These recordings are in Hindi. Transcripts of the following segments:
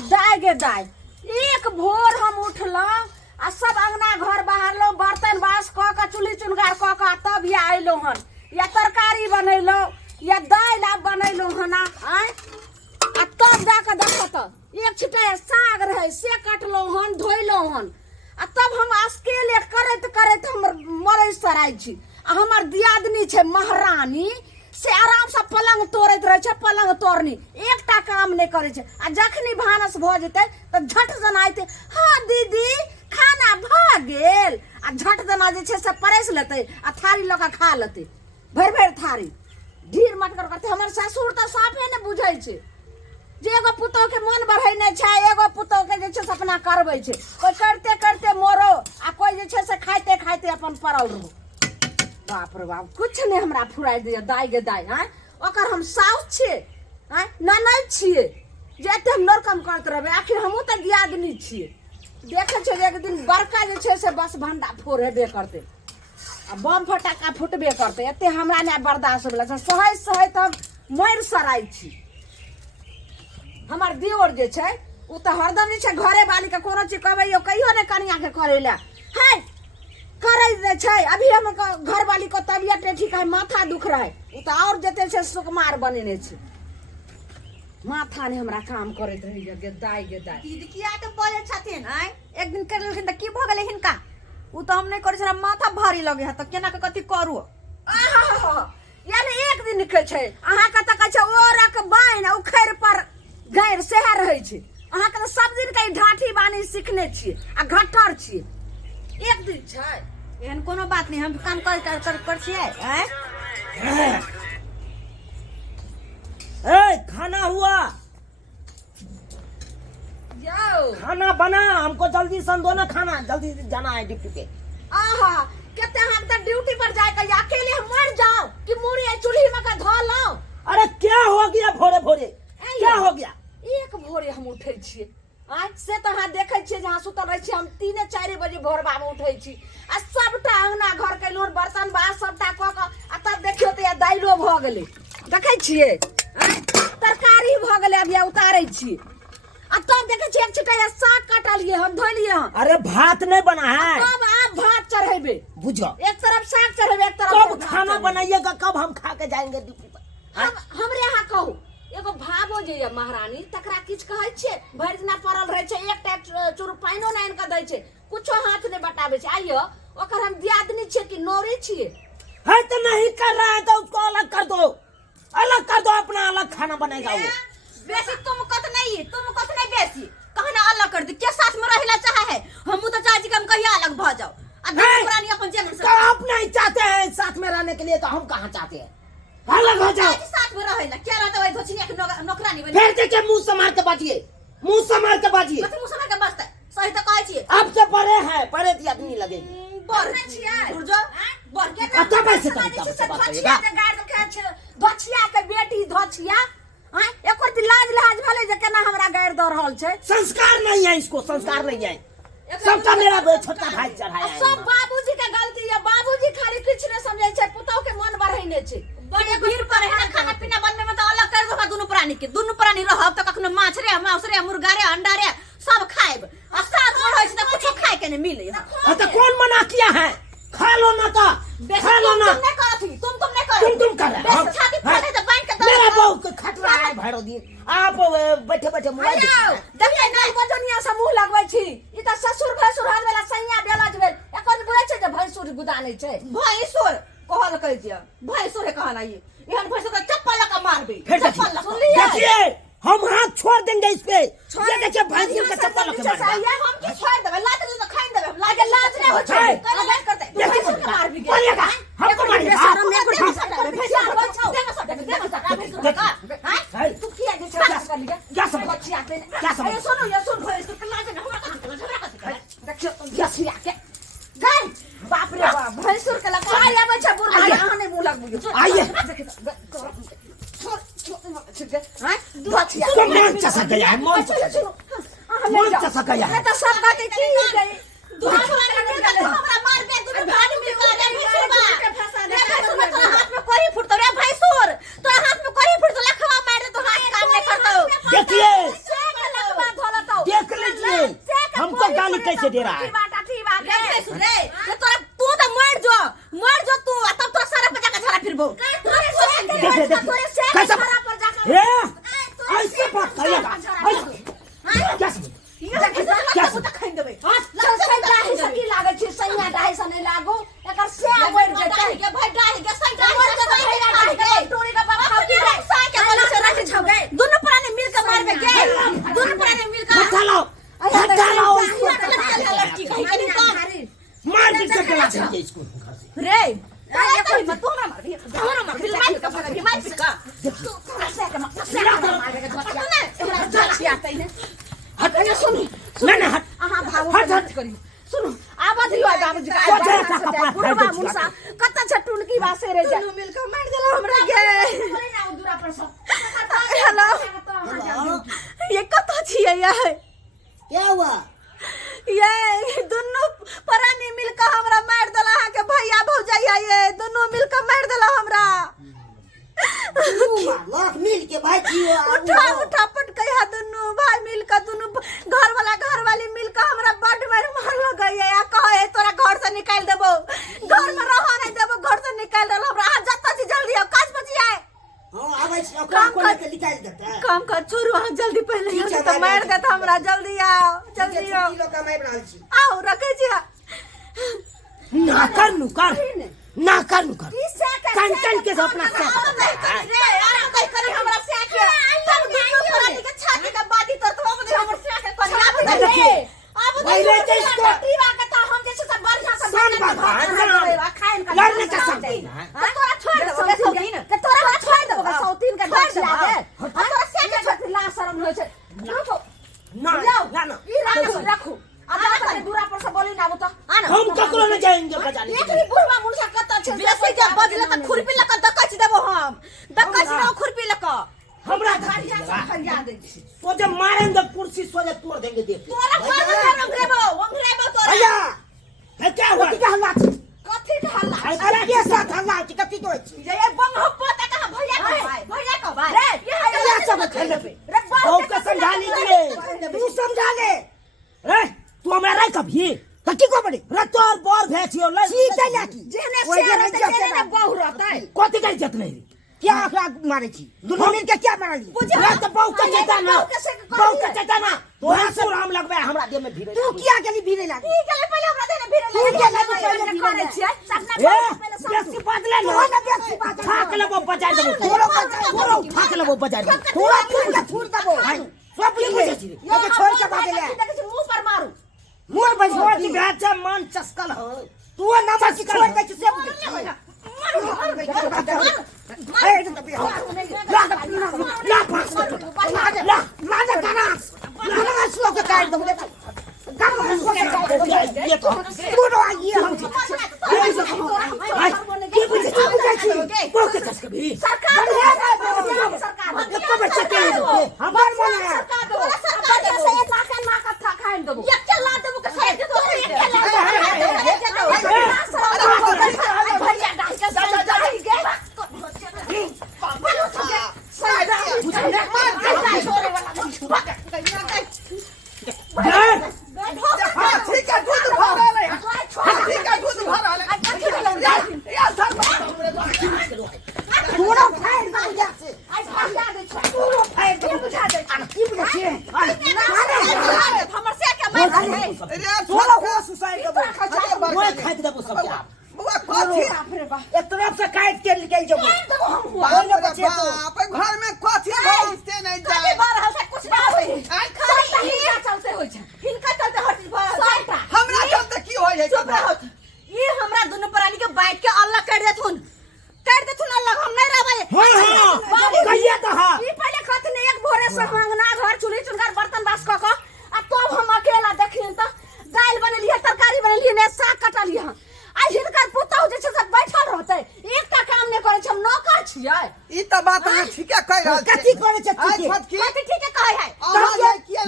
दाय गे दाय, एक भोर हम उठलो आ सब अंगना घर बहारलो, बर्तन बास क के चूल्ही चुनगार क के तब ये आइलो हन, या तरकारी बनैलो या दाल आ बनैलो हन आ तब जाके देखो तो एक छिटा साग रहे से कटलो हन, धोइलो हन आ तब हम अकेले करत करत हमर मरै सराय छी आ हमर दियादनी छै महारानी से आराम से पलंग तोड़त रहे छै, पलंग तोड़नी एकटा काम नहीं करे छै आ जखनी भानस भ जेते त झट जना आइते, हाँ दीदी खाना भ गेल आ झट जना जे छै से परस लेते आ थारी ल के खा लेते, भर भर थारी ढीर मटकर करते। हमर ससुर त साफे ने बुझै छै जे एगो पुतोह के मन बढ़ै नै छै, एगो पुतोह के जे छै से अपना करबै छै, कोई करते करते मोरो आ कोई जे छै से खाइते खाइते अपन पड़ल रहो। बाप रे बाप, कुछ नहीं हमरा फुराई दिया दाय गे दाय। ओकर हम साउस छिए ननद छिए जे एते हम नरकम करत रहबे, आखिर हमहू त दियादनी छिए। देखे छै एक दिन बड़का जे छै से बस भंडा फोड़ हेबे करते आ बम फटाका फुटबे करते, एते हमरा ने बर्दाश्त होला छै, सहै सहै त मर सराय छी। हमर दियोर जे छै उ त हरदम जे छै घरे वाली के कोनो चीज कहबै यो कहियो ने कनिया के करे ला है करे दे छै। अभी हम घर वाली को तबियत नहीं ठीक है, माथा दुख रहा है, उ त और जते छै सुकुमार बनेने छै, माथा ने हमरा काम करैत रही गे दाय गे दाय। दीदी किया तो बोले छथिन आय एक दिन कर लेलखिन त की भ गेलै हिनका, उ त हम नहीं करे छै, माथा भारी लगे है त केना के कथि करू। यानी एक दिन के छै अहाँ के त कहै छै ओरक बाइन उखैर पर गैर सेह रहै छै, अहाँ के त सब दिन के ढाठी बानी सीखने छियै आ घट्टर छियै, एक दिन छै एहन कोनो बात नहीं, हम काम कर छिए। खाना हुआ, जाओ खाना बना, हमको जल्दी संदो ना, खाना जल्दी जाना है ड्यूटी पे। आहा कहते हैं हम ड्यूटी पर जाए कर अकेले हम मर जाओ कि मुड़ी चूल्ही में का धो लो। अरे क्या हो गया भोरे भोरे, क्या हो गया? एक भोरे हम उठे छिए आज से तो हाँ देखे छिए जहाँ सुतल रहे छी हम 3-4 बजे भोरबा में उठे छी आ सबटा अंगना घर के लोन बर्तन बास सबटा क के आ तब देखियो तो दाइलो भ गेले, देखे छिए तरकारी भ गेले, अभी उतारे छी आ तब देखे छिए एक छिटा साग काटलिए हम धोलिए हम। अरे भात नहीं बना है, कब आप भात चढ़ेबे बुझो एक तरफ साग चढ़ेबे एक तरफ कब खाना बनाइएगा, कब हम खा के जाएंगे ड्यूटी पर? हमरे यहाँ कहू एगो भागो जे ये महारानी तकरा किछ कहै छै, भरि दिना पड़ल रहे छै, एक टाइप चूर पाइनो नहि आनि के दै छै, कुछो हाथ नहीं बटाबे छै। आइयो ओकर हम दियादनी छिए कि नौरी छिए? है तो नहीं कर रहा है तो उसको अलग कर दो, अलग कर दो, अपना अलग खाना बनेगा वो। बेसी तुम कत नहीं बेसी कहना अलग कर दी, के साथ में रहला चाहे है, हमहू तो चाची के हम कहिया अलग भ जाओ आ पुरानी अपन जेल से। तो आप नहीं चाहते हैं साथ में रहने के लिए, तो हम कहाँ चाहते हैं, अलग हो जाओ। साथ में रहला क्या रहता है धोछनी के नौकरानी बनी। फिर देखिए मुंह संभाल के बाजिए, मुंह संभाल के बाजिए। मुंह समय के बसता सही तो कहै छी अब से बड़े हैं, बड़े दियादनी लगेगी। बर छियै गुरजो बर के अब तो कैसे तरीका से बात करेगा? धोछिया के बेटी धोछिया एक दिन लाज लाज भले जे केना हमरा गाड़ द रहल छै। संस्कार नहीं है, इसको संस्कार नहीं है, सबका मेरा छोटा भाई चढ़ाया है। सब बाबूजी के गलती है, बाबूजी खाली कुछ नहीं समझे छै, पुतौ के मन बढ़ैने छै। बड़े भीड़ पर है ना, खाना पीना बनने में तो अलग कर दो दोनों प्राणी के, दोनों प्राणी रहब तो कखनो माछ रे मांस रे मुर्गा रे अंडा रे सब खाएब आ साथ में रहै छै त कुछो खाए के नहीं मिले। हां तो कौन मना किया है, खा लो ना, तो खा लो ना। तुम नहीं करत ही, तुम नहीं करत, तुम कर रहे हो, छाती फाटे तो बांध के दो। मेरा बहू के खतरा है भैरो दिन, आप बैठे बैठे मोबाइल देखिए नहीं बजनिया से मुंह लगबै छी, ई त ससुर भसुर हर बेला सैया बेला जबे एकर बुझै छै जे भैंसुर गुदानै छै। भैंसुर कहल कह दिया, भैंसुर है कहना ये एहन भैंसुर का चप्पल लगा मारबे, फिर चप्पल लगा सुन लिया। देखिए हम हाथ छोड़ देंगे इस पे, ये देखिए भैंसियों का चप्पल लगा मारेगा। हम की छोड़ देबे, लात तो खाइन देबे, लागे लाज नहीं हो छै, कल करते भैंसुर के मार भी मारिएगा, हमको मारिएगा। तू किया जे छै कर लिया क्या समझ, बच्चिया पे क्या समझ? ये सुन भैंसुर के लाज नहीं हमरा का देखियो यसिया के गई बाप रे बाप भैंसुर के लगा आया बच्चा बुढ़ा यहां नहीं मुंह लगबू आइए बच्चिया तो मन चसा गया है, मन चसा गया है। तो सब बात की गई दुहा हमरा मार दे, दुनु भाग मिल के भैंसुर बा हाथ में कोई फुट तो रे भैंसुर, तो हाथ में कोई फुट तो लखवा मार दे तो हाथ काम नहीं करतो। देखिए से लगवा धोला गाली कैसे दे रहा है? रे तोरा तू तो मर जो तू तब तो सड़क पे जाकर झगड़ा फिरबो कैसे ए ऐसे बात करेगा कैसे क्या सुता खाइन देबे सकी लागे छै सैया डाही से नहीं लागो एकर से बढ़ जेतै के भाई डाही के सही डाही के टोरी का बाप खाती रे साई के बोले से रख छबे दोनों प्राणी मिल के मारबे के दोनों प्राणी मिल के हटा लो उसको लड़की कहीं का मार दी के गला चाहिए इसको घर से रे अरे मत तू ना मार फिल्माई का भगा फिल्माई का तू से के मार के हट सुनो नहीं हट अहाँ भाव हट करी सुनो आवाज ही आवाज बाबूजी का बुढ़वा मुसा कत्ता छटुन की वासे रे जा मिल के मार देला हमरा के बोले ना दूरा पर सब हेलो ये कत्ता छिए ये क्या हुआ ये दोनों परानी मिल के हमरा मार देला के भैया भौजाई ये दोनों मिल के मार देला हमरा लाख मिल के भाई जियो उठा पट कहिया दोनों भाई मिल के दोनों घर वाली मिल के हमरा बड मार लगई है कहे तोरा घर से निकाल देबो घर में रह नहीं देबो घर से निकाल देला हमरा आ जत्ता छी जल्दी आओ काज बची आए हां आबै छी काम को लेके निकाल देता काम कर छोरू आ जल्दी पहले ये तो मार देता हमरा जल्दी आओ किलो कमाई बना छी आओ रखे छी ना कर कंचन के अपना से रे यार कहीं करी हमरा से के तब दोनों परानी के छाती का बाती तो हमरे हमर से के करी अब पहले तो इसको टीवा के तो हम जैसे सब बढ़िया से सान बात खाएन का लड़ने का सब तोरा छोड़ देबो सौतीन के तोरा छोड़ देबो सौतीन के घर लागे तोरा से के छोड़ ला शर्म होय छै रुको ना ई रखो अब जाकर दूरा पर से बोली ना वो तो आना हम ककरो न जाएंगे बजाने एक ही बुढ़वा मुनसा कत्ता छै बेसी के बदले त खुरपी लक दकच देबो हम दकच देबो खुरपी लक हमरा फरिया दे तो जब मारेंगे कुर्सी सोजे तोड़ देंगे देख तोरा वंगरेबो तोरा भैया है क्या हुआ कथि का हल्ला छी कथि के हल्ला अरे के साथ हल्ला छी कथि को छी ये बंग हप्पो त कहा भैया का भाई रे ये सब खेले पे बहुत का समझा लीजिए तू समझा ले रे तू हमारा कभी कथि को बड़ी रे तोर बोर भेचियो ले सीते लाकी जेने से ने बहु रहता है कथि का इज्जत नहीं क्या मारे छी दोनों मिल के क्या मार ली रे तो बहु का चेता ना तो सुर हम लगबे हमरा देह में भीरे तू क्या के लिए भीरे लागी ठीक है पहले हमरा देने भीरे लगे करे छी अपना बेसी बदले ना बेसी बात फाक लेबो बजा देबो थोड़ा फाक लेबो बजा देबो थोड़ा फूल देबो सब लिखे छी ये छोड़ के भागे ले मुंह पर मारू मुंह पर छोड़ के गाचा मन चस्कल हो तू ना बस छोड़ के से घर में कथी भौंसते नहीं जाए हमरा चलते की होय है ये हमरा दोनों प्राणी के बैठ के अल्लाह कर देथुन अल्लाह हम नहीं रहबे कहिए तो हां ई पहले खत ने एक भोरे से मंगना घर चूल्ही चुनकर बर्तन बास क क आ तब हम अकेला देखिन त दाल बनलिए तरकारी बनलिए ने साग कटलिए आ हिनकर पुतौ जे छै सब बैठल रहतै एकटा काम नै करै छै हम नौकर छियै ई त बात अहाँ ठीके कह रहल छी कथि करे छै कथि ठीके कहै है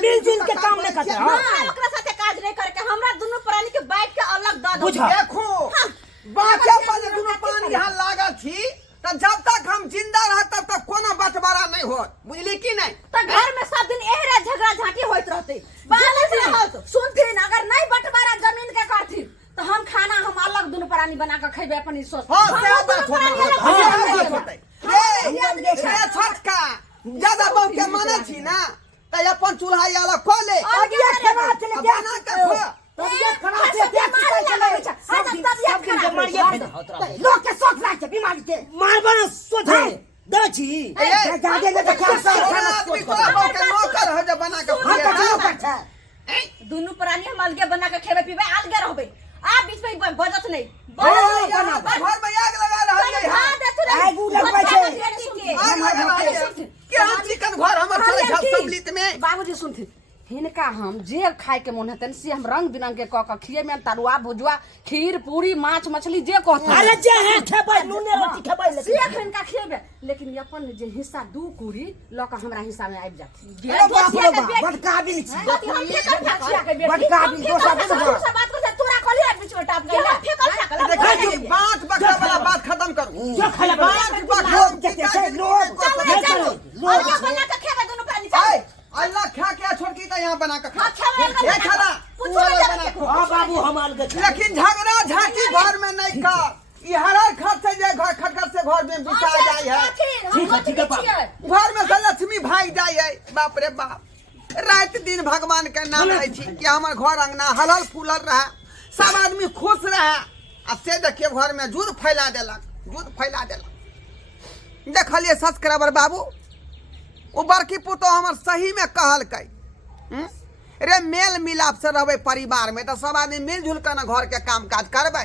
मिलजुल के काम नहीं करते हां ओकरा साथे काज नहीं करके हमरा दोनों प्राणी के बैठ के अलग द दो देखो बाके पर दुनु पानी यहाँ लागल छी त जब तक हम जिंदा रह तब तक कोनो बंटवारा नहीं होत बुझली की नहीं त घर में सब दिन एहरे झगड़ा झांटी होइत रहते बाल से होत सुनथिन अगर खेबे अपन ई सोच हां से बात होतै ये छोटका ज्यादा बहु के माने छी ना त अपन चूल्हा वाला खो ले तबियत खराब चले क्या बना के खो तबियत खराब से देख लोग के सोच रहा है बीमारी के मार बना सोच है दची जागे ले आदमी तोरा बहु के नौकर है जो बना के खो दुनू प्राणी हम अलगे बना के खेबे पीबे अलगे रहबे आ बीच में बजत नहीं घर में आग लगा रहल है आग लगबै छै के हम चिकन घर हमर चले छ सम्मिलित में बाबूजी सुनथि हिनका हम जे खाए के मन हेतन से हम रंग बिरंग के क खिए में तरुआ भुजुआ खीर पूरी माछ मछली जे कहत अरे जे है खेबै नूने रोटी खेबै से हिनका खिएबे लेकिन अपन जे हिस्सा दू कुरी ल के हमरा हिस्सा में आबि जात अरे बाप रे बाप बड़ काबिल छी बड़ काबिल दोसर बात कर तोरा कहली बीच में टाप गइला फेकल देखै बात बकरा वाला बात खत्म करू जो खाए बात बकरा जते छै लोग अलगे बना के खेबे दुनू प्राणी आय अल्लाह खा के छोड़की त यहां बना के खा ए खाना हां बाबू हम अलग लेकिन झगड़ा झांकी घर में नहीं का ई हर खट से जे घर खटखट से घर में बिछा जाय है ठीक है बाबू घर में से लक्ष्मी भाग जाय है बाप रे बाप रात दिन भगवान के नाम लै छी कि हमर घर अंगना हलल फूलल रहे सब आदमी खुश रहे आ से देखिए घर में जुद फैला देलक देखलिए सब्सक्राइबर बाबू वो बड़की पुतो हमर सही में कहलकै रे मेल मिलाप से रहबै परिवार में तो सब आदमी मिलजुल कर न घर के काम काज करबै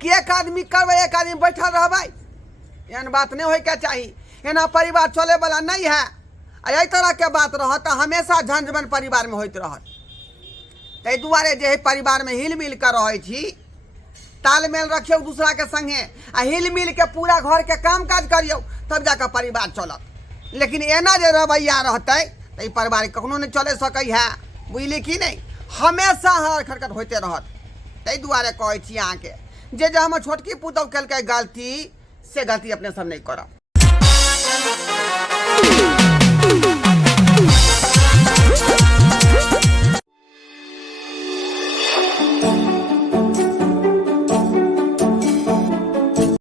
कि एक आदमी करबै एक आदमी बैठल रहबै एहन बात नहीं होय के चाहिए एना परिवार चले वाला नहीं है एहि तरह के बात रहत तो हमेशा झंझमन परिवार में होइत रहत ताहि दुआरे जे परिवार में हिल मिल कर रहै छी तालमेल रखियो दूसरा के संगे आ हिल मिल के पूरा घर के काम काज करियो तब जाकर परिवार चलत लेकिन एना जे रवैया रहतै तो ई परिवार कखनो नहीं चले सकै है बुझली कि नहीं हमेशा हर खटखट होते रहत ताहि दुआरे कहै छी अहाँके जे हमर छोटकी पुतौह केलकै गलती से गलती अपने सब नहीं करब।